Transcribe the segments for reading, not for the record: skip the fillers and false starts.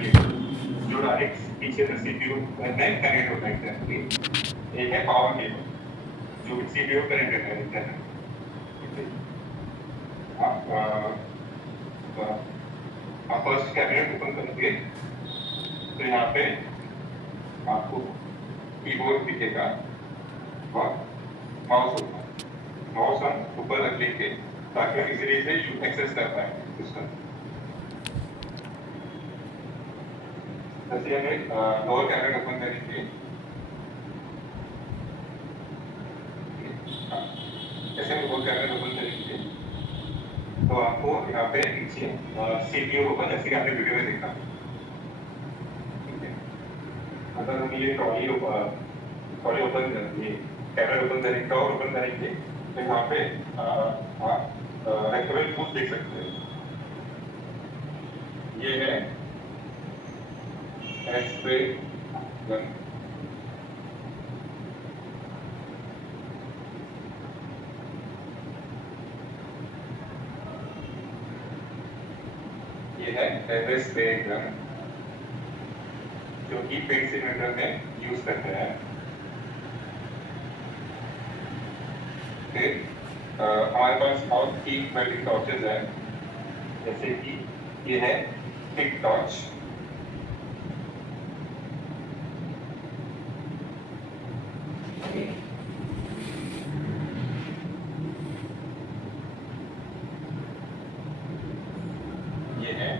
Cable जो direct पीछे से सीपीयू में कनेक्ट होता है एग्जैक्टली। एक है पावर केबल जो सीपीयू कनेक्ट करता है एग्जैक्टली। आप फर्स्ट कैबिनेट ओपन करेंगे तो यहाँ पे आपको कीबोर्ड दिखेगा और माउस होगा। माउस हम ऊपर रख लेंगे ताकि हम इजीली से एक्सेस कर पाए सिस्टम। जैसे हमें लोअर कैबिनेट ओपन करेंगे, जैसे हम लोअर कैबिनेट ओपन करेंगे तो आपको यहाँ पे नीचे सीपीयू होगा जैसे कि आपने वीडियो में देखा। ठीक है, अगर हम ये ट्रॉली ओपन करेंगे, कैबिनेट ओपन करेंगे, ड्रॉर ओपन करेंगे तो यहाँ पे आप रेक्टोरियल टूल्स देख सकते हैं। ये है एक्सरे गन, ये है एवरेस्ट स्प्रे गन जो कि पेंट सिलेंडर में यूज करते हैं। फिर हमारे पास और 3 वेल्डिंग टॉर्चेज हैं, जैसे कि ये है थिक टॉर्च, ये है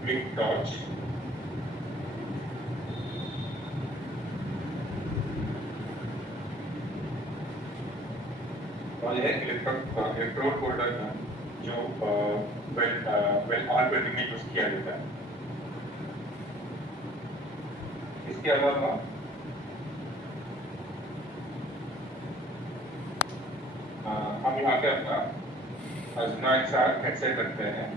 क्विक टॉर्च, और यह इलेक्ट्रोड होल्डर जो आर्क वेल्डिंग में यूज किया जाता है। इसके अलावा हम यहाँ पे अपना अजमा एक साथ हेडसेट रखते हैं।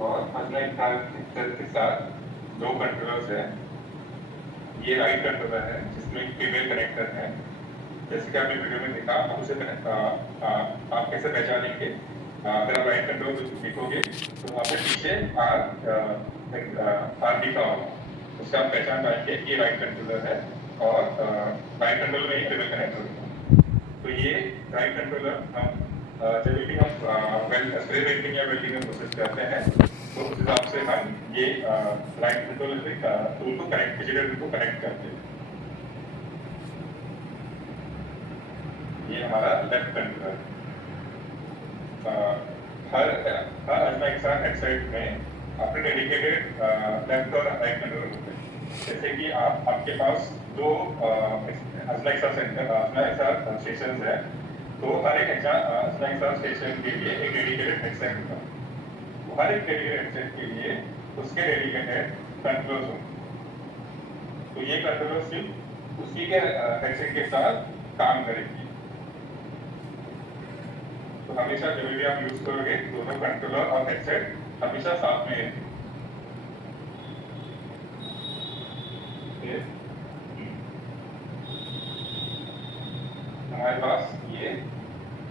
और अजमा एक साथ हेडसेट के साथ 2 कंट्रोलर्स हैं। ये राइट कंट्रोलर है जिसमें फीमेल कनेक्टर है, जैसे कि आपने वीडियो में देखा। आप उसे आप कैसे पहचानेंगे? अगर आप राइट कंट्रोल देखोगे तो वहाँ पे पीछे आर लिखा होगा, उससे आप पहचान पाएंगे कि ये राइट कंट्रोलर है और राइट कंट्रोलर में ही फीमेल कनेक्टर होगा। तो ये राइट कंट्रोलर हम जब भी हम स्प्रे वेल्डिंग या वेल्डिंग में प्रोसेस करते हैं तो उस हिसाब से हम ये राइट कंट्रोलर से टूल को कनेक्ट, डिजिटल टूल को कनेक्ट करते हैं। ये हमारा लेफ्ट कंट्रोलर। हर अजमा के साथ हेडसेट में अपने डेडिकेटेड लेफ्ट और राइट कंट्रोलर होते हैं। जैसे कि आपके पास 2 अजमा के साथ स्टेशन है, तो हर एक अजमा के साथ स्टेशन के लिए एक डेडिकेटेड हेडसेट होता है। हर एक डेडिकेटेड हेडसेट के लिए उसके डेडिकेटेड कंट्रोलर्स होंगे। तो ये कंट्रोलर सिर्फ उसी के हेडसेट के साथ काम करेगी। तो हमेशा जब भी आप यूज करोगे दोनों कंट्रोलर और हेडसेट हमेशा साथ में रहेंगे। हमारे पास ये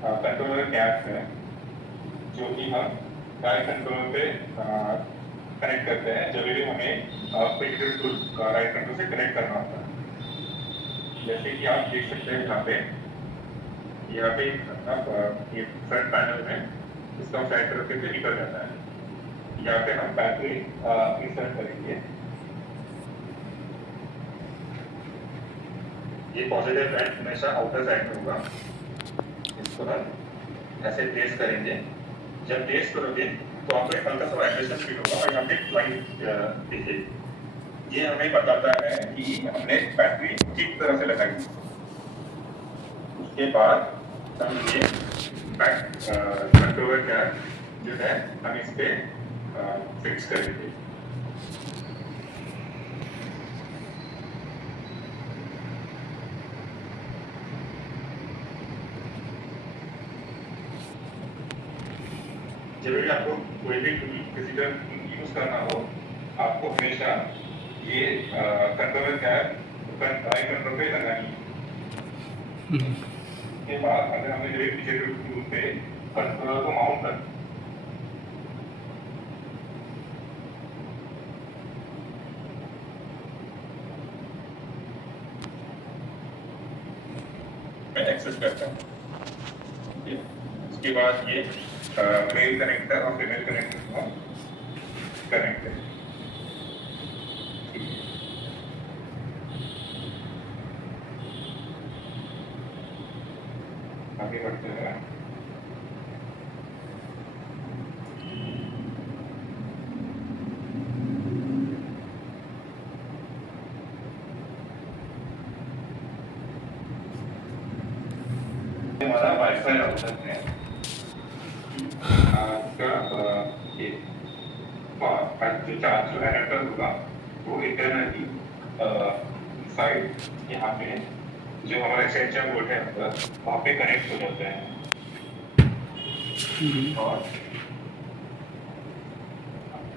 कंट्रोलर कैप है जो कि हम राइट कंट्रोलर पे कनेक्ट करते हैं जब भी हमें पिक्चर टूल राइट कंट्रोल से कनेक्ट करना होता है। जैसे कि आप देख सकते हैं यहाँ पे आप ये फ्रंट पैनल में इसका साइड तरफ से निकल जाता है। यहाँ पे हम बैटरी इंसर्ट करेंगे। ये पॉजिटिव एंड हमेशा आउटर साइड में होगा। इसको हम ऐसे प्लेस करेंगे। जब प्लेस करोगे तो आपको एक हल्का सा वाइब्रेशन फील होगा और यहाँ पे लाइट दिखेगी। ये हमें बताता है कि हमने बैटरी ठीक तरह से लगाई। उसके बाद हम ये बैक कंट्रोलर कैप जो है हम इस पे फिक्स करेंगे। जब भी आपको कोई भी डिजिटल यूज करना हो आपको हमेशा ये कंट्रोलर कैप राइट कंट्रोल पे लगानी है। उसके बाद अगर हमें डायरेक्ट पीछे टूल पे कंट्रोलर को माउंट कर मैं एक्सेस करता हूँ। उसके बाद ये मेल कनेक्टर और फीमेल कनेक्टर को कनेक्ट है। आगे बढ़ते हैं। हमारा वाईफाई राउटर है ये जो चार्ज जो एडेप्टर होगा वो इंटरनली साइड यहाँ पे जो हमारा एक्सटेंशन बोर्ड है वहाँ पे कनेक्ट हो जाता है और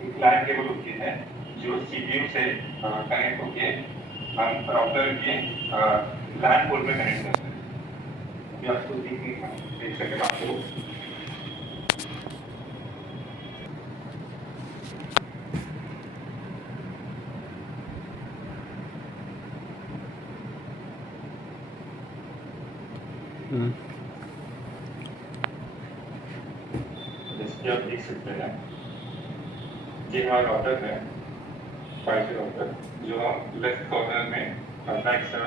एक लाइन केबल होती है जो सीपीयू से कनेक्ट होके हम राउटर के लैन पोर्ट में कनेक्ट करते हैं। अभी आपको देख सके आपको जैसे आप देख सकते हैं ये हमारा राउटर है वाईफाई राउटर जो हम लेफ्ट कॉर्नर में अपना एक्स्ट्रा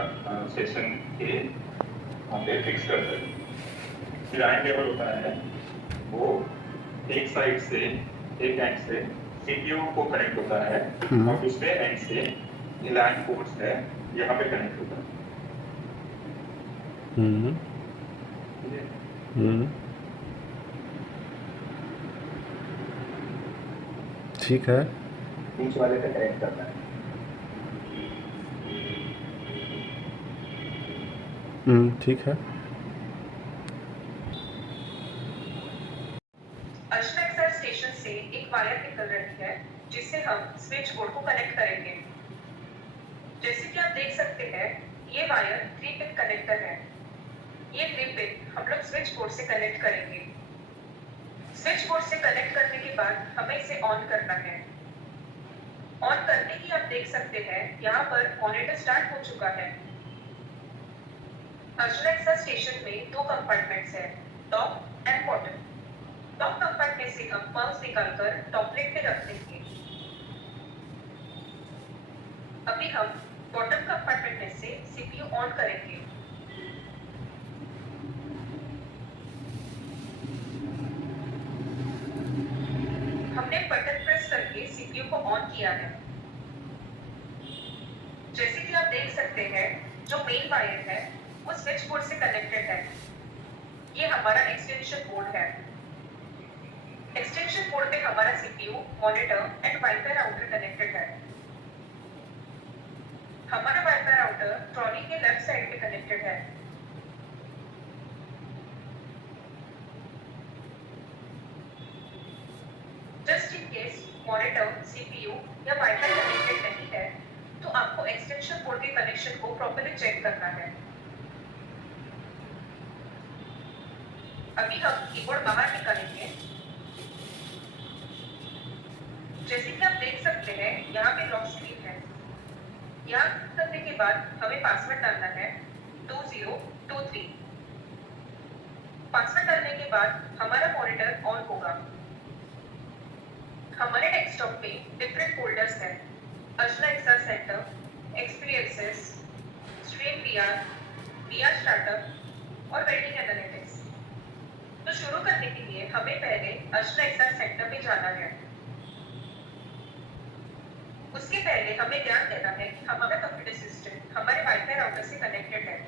सेशन के वहाँ पे फिक्स करते हैं। लाइन केबल होता है वो एक साइड से एक एंड से सीपीयू को कनेक्ट होता है और दूसरे एंड से ये लैन पोर्ट्स है यहाँ पे कनेक्ट होता है। ठीक है, बीच वाले पे कनेक्ट करना है। ठीक है। अश्वेक्सर स्टेशन से एक वायर निकल रही है जिससे हम स्विच बोर्ड को कनेक्ट करेंगे। जैसे कि आप देख सकते हैं ये वायर 3 पिन कनेक्टर है। ये 3 पिन हम लोग स्विच बोर्ड से कनेक्ट करेंगे। स्विच बोर्ड से कनेक्ट करने के बाद हमें इसे ऑन करना है। ऑन करने की आप देख सकते हैं यहाँ पर मॉनिटर स्टार्ट हो चुका है। अश्वेक्सर स्टेशन में 2 कंपार्टमेंट्स हैं, top and bottom. Top compartment से हम माउस निकालकर टॉप प्लेट पे रख देंगे। अभी हम बॉटम कंपार्टमेंट में से सीपीयू ऑन करेंगे। हमने बटन प्रेस करके सीपीयू को ऑन किया है। जैसे कि आप देख सकते हैं जो मेन वायर है वो स्विच बोर्ड से कनेक्टेड है। ये हमारा एक्सटेंशन बोर्ड है। एक्सटेंशन बोर्ड पे हमारा CPU, monitor and wifi router connected है। हमारा वाईफाई राउटर ट्रॉली के लेफ्ट साइड पे कनेक्टेड है। Just in case monitor, CPU या वाईफाई कनेक्टेड नहीं है तो आपको एक्सटेंशन बोर्ड के कनेक्शन को प्रॉपर्ली चेक करना है। अभी हम कीबोर्ड बाहर निकालेंगे। जैसे कि आप देख सकते हैं यहाँ पे लॉक स्क्रीन है। यहाँ करने के बाद हमें पासवर्ड डालना है 2023। पासवर्ड डालने के बाद हमारा मॉनिटर ऑन होगा। हमारे डेस्कटॉप पे डिफरेंट फोल्डर्स हैं, अश्वेक्सर center, experiences, stream VR, VR startup और वेल्डिंग एनालिटिक्स। तो शुरू करने के लिए हमें पहले अश्वेक्सर सेंटर पे जाना है। उसके पहले हमें ध्यान देना है कि हमारा कंप्यूटर सिस्टम हमारे वाईफाई राउटर से कनेक्टेड है।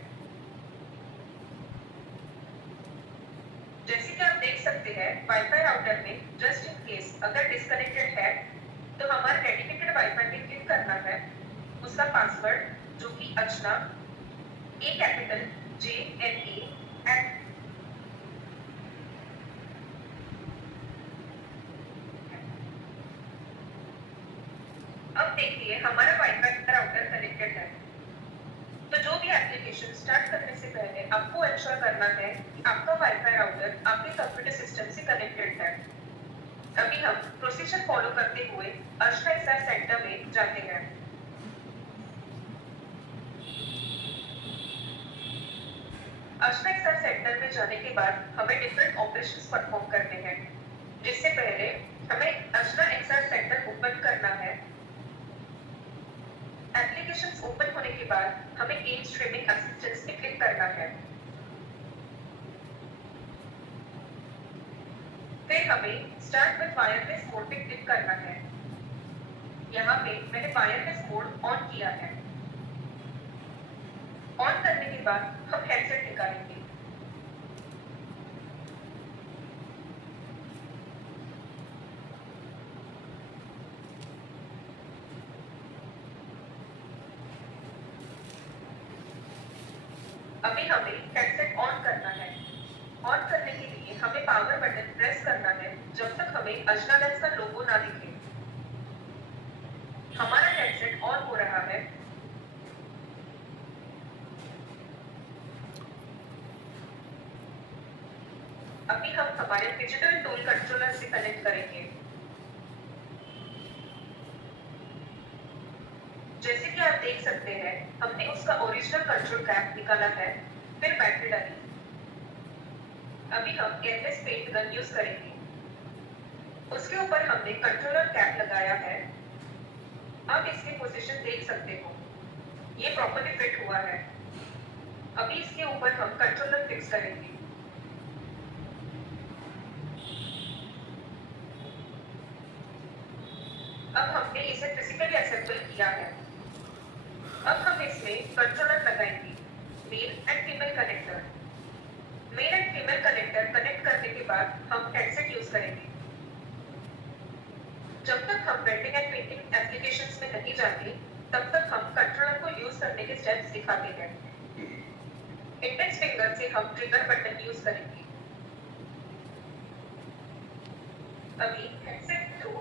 जैसे कि आप देख सकते हैं वाईफाई राउटर में जस्ट इन केस अगर डिस्कनेक्टेड है तो हमारा डेडिकेटेड वाईफाई पे क्लिक करना है। उसका पासवर्ड जो कि अर्चना ए कैपिटल JNA एंड अब देखिए हमारा वाईफाई राउटर कनेक्टेड है। तो जो भी एप्लीकेशन स्टार्ट करने से पहले आपको इंश्योर करना है कि आपका वाईफाई राउटर आपके कंप्यूटर सिस्टम से कनेक्टेड है। अभी हम प्रोसीजर फॉलो करते हुए अर्चना एक्सआर सेंटर में जाते हैं। अर्चना एक्सआर सेंटर में जाने के बाद हमें डिफरेंट ऑपरेशंस परफॉर्म करने हैं। जिससे पहले हमें अर्चना एक्सआर सेंटर ओपन करना है। एप्लीकेशंस ओपन होने के बाद हमें गेम स्ट्रीमिंग असिस्टेंस पे क्लिक करना है। फिर हमें स्टार्ट विद वायरलेस मोड पे क्लिक करना है। यहाँ पे मैंने वायरलेस मोड ऑन किया है। ऑन करने के बाद हम हेडसेट निकालेंगे। अभी हमें हेडसेट ऑन करना है। ऑन करने के लिए हमें पावर बटन प्रेस करना है जब तक हमें अर्चना लैब्स का लोगो ना दिखे। हमारा हेडसेट ऑन हो रहा है। अभी हम हमारे डिजिटल टूल कंट्रोलर से कनेक्ट करेंगे। जैसे कि आप देख सकते हैं, हमने उसका ओरिजिनल कंट्रोल कैप निकाला है, फिर बैटरी डाली। अभी हम एयरलेस पेंट गन यूज करेंगे। उसके ऊपर हमने कंट्रोलर कैप लगाया है। आप इसकी पोजीशन देख सकते हो, ये प्रॉपर्ली फिट हुआ है। अभी इसके ऊपर हम कंट्रोलर फिक्स करेंगे। अब हमने इसे फिजिकली असेंबल किया है। अब हम इसमें कंट्रोलर लगाएंगे, male and female connector. Male and female connector connect करने के बाद हम हेडसेट यूज करेंगे। जब तक हम वेल्डिंग एंड पेंटिंग एप्लीकेशंस में नहीं जाते, तब तक हम कंट्रोलर को यूज करने के स्टेप्स दिखाते हैं। इंडेक्स फिंगर से हम ट्रिगर बटन यूज करेंगे। अभी हेडसेट थ्रू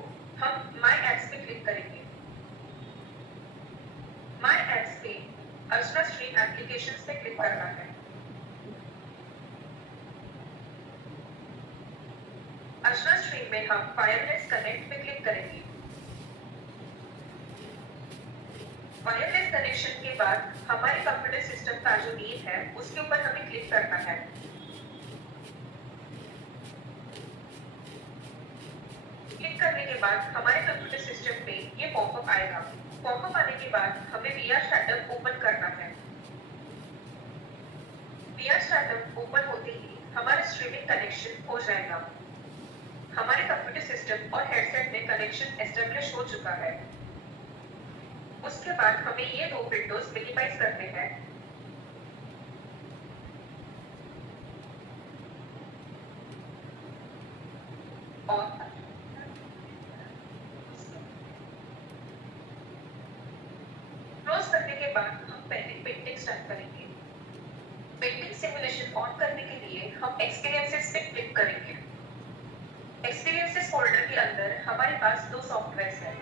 हम माय एप्स पे क्लिक करेंगे। माय एप्स पे अर्चना स्ट्रीम एप्लीकेशंस पे क्लिक करना है। अर्चना स्ट्रीम में हम वायरलेस कनेक्ट पे क्लिक करेंगे। वायरलेस कनेक्शन के बाद हमारे कंप्यूटर सिस्टम का जो नेम है उसके ऊपर हमें क्लिक करना है। क्लिक करने के बाद हमारे कंप्यूटर सिस्टम पे ये पॉपअप आएगा। पॉपअप आने के बाद हमें VR स्टार्टअप ओपन करना है। VR स्टार्टअप ओपन होते ही हमारा स्ट्रीमिंग कनेक्शन हो जाएगा। हमारे कंप्यूटर सिस्टम और हेडसेट में कनेक्शन एस्टेब्लिश हो चुका है। उसके बाद हमें ये दो विंडोज मिनिमाइज करने हैं। और क्लोज करने के बाद हम पहले पेंटिंग स्टार्ट करेंगे। पेंटिंग सिमुलेशन ऑन करने के लिए हम एक्सपीरियंसेस पे क्लिक करेंगे। एक्सपीरियंसेस फोल्डर के अंदर हमारे पास दो सॉफ्टवेयर्स हैं,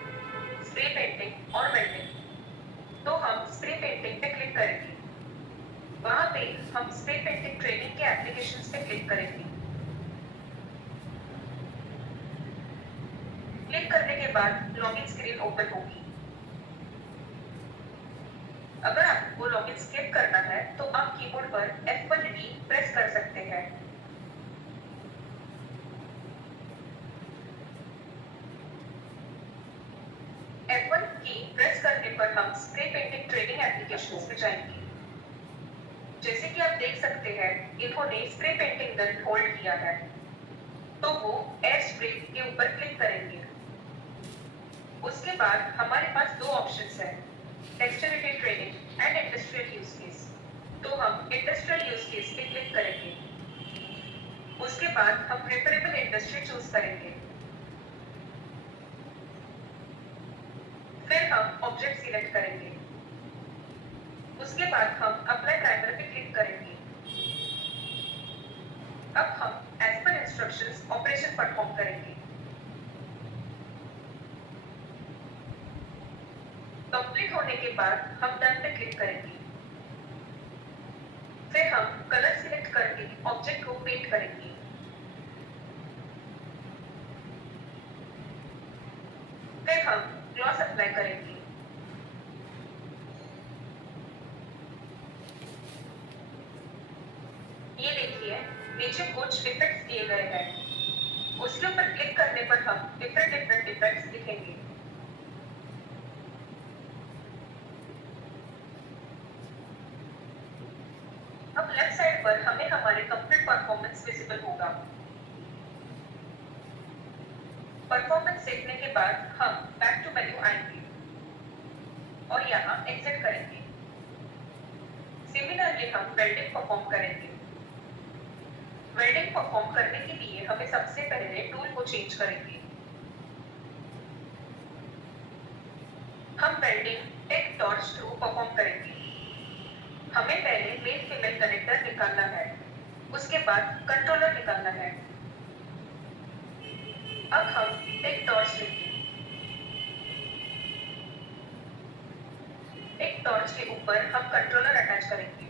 स्प्रे पेंटिंग और वेल्डिंग। तो हम स्प्रे पेंटिंग पे क्लिक करेंगे। वहां पे हम स्प्रे पेंटिंग ट्रेनिंग के एप्लीकेशंस पे क्लिक करेंगे। क्लिक करने के बाद लॉगिन स्क्रीन ओपन होगी। अगर आपको लॉगिन स्किप करना है तो आप कीबोर्ड पर F1 प्रेस कर सकते हैं। F1 की प्रेस करने पर हम स्प्रे पेंटिंग ट्रेनिंग एप्लीकेशंस में जाएंगे। जैसे कि आप देख सकते हैं, इन्होंने स्प्रे पेंटिंग गन होल्ड किया है, तो वो एयर स्प्रे के ऊपर क्लिक करेंगे। उसके बाद हमारे पास दो ऑप्शंस हैं, dexterity training and industrial use case. तो हम इंडस्ट्रियल यूज केस पे क्लिक करेंगे। उसके बाद हम रिपेरेबल इंडस्ट्री चूज करेंगे। फिर हम ऑब्जेक्ट सिलेक्ट करेंगे। उसके बाद हम अप्लाई प्राइमर पे क्लिक करेंगे। अब हम as per instructions operation perform करेंगे। कंप्लीट होने के बाद हम डन पे क्लिक करेंगे। फिर हम कलर सिलेक्ट करके ऑब्जेक्ट को पेंट करेंगे। फिर हम ग्लॉस अप्लाई करेंगे। ये देखिए, नीचे कुछ इफेक्ट्स दिए गए हैं। उसके ऊपर क्लिक करने पर हम डिफरेंट इफेक्ट्स दिखेंगे। अब लेफ्ट साइड पर हमें हमारे कंप्लीट परफॉर्मेंस विजिबल होगा। परफॉर्मेंस देखने के बाद हम बैक टू मेन्यू आएंगे और यहाँ एग्जिट करेंगे। सिमिलरली हम वेल्डिंग परफॉर्म करेंगे। वेल्डिंग परफॉर्म करने के लिए हमें सबसे पहले टूल को चेंज करेंगे। हम welding TIG torch through perform करेंगे। हमें पहले मेल फीमेल कनेक्टर निकालना है, उसके बाद कंट्रोलर निकालना है। अब हम एक टॉर्च लेंगे। एक टॉर्च के ऊपर हम कंट्रोलर अटैच करेंगे।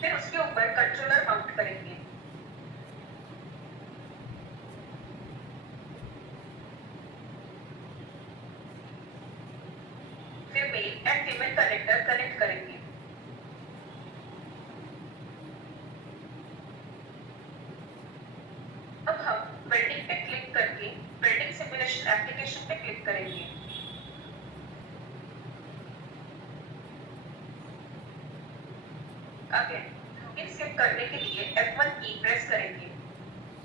फिर उसके ऊपर कंट्रोलर माउंट करेंगे। फिर male and female connector connect करेंगे। अब हम वेल्डिंग पे क्लिक करके वेल्डिंग सिमुलेशन एप्लीकेशन पे क्लिक करेंगे। अगेन लॉगिन स्किप करने के लिए F1 की प्रेस करेंगे।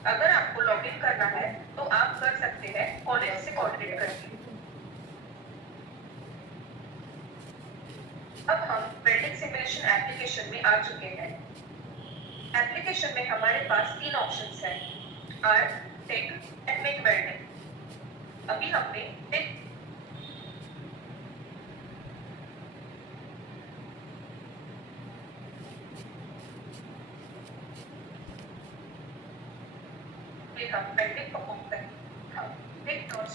अगर आपको लॉगिन करना है तो आप कर सकते हैं कॉलेज से कोऑर्डिनेट करके। अब हम वेल्डिंग सिमुलेशन एप्लीकेशन में आ चुके हैं। एप्लीकेशन में हमारे पास 3 ऑप्शंस हैं, arc, TIG and MIG welding. अभी हमने टेक हम वेल्डिंग परफॉर्म करेंगे। हम टेक टॉर्च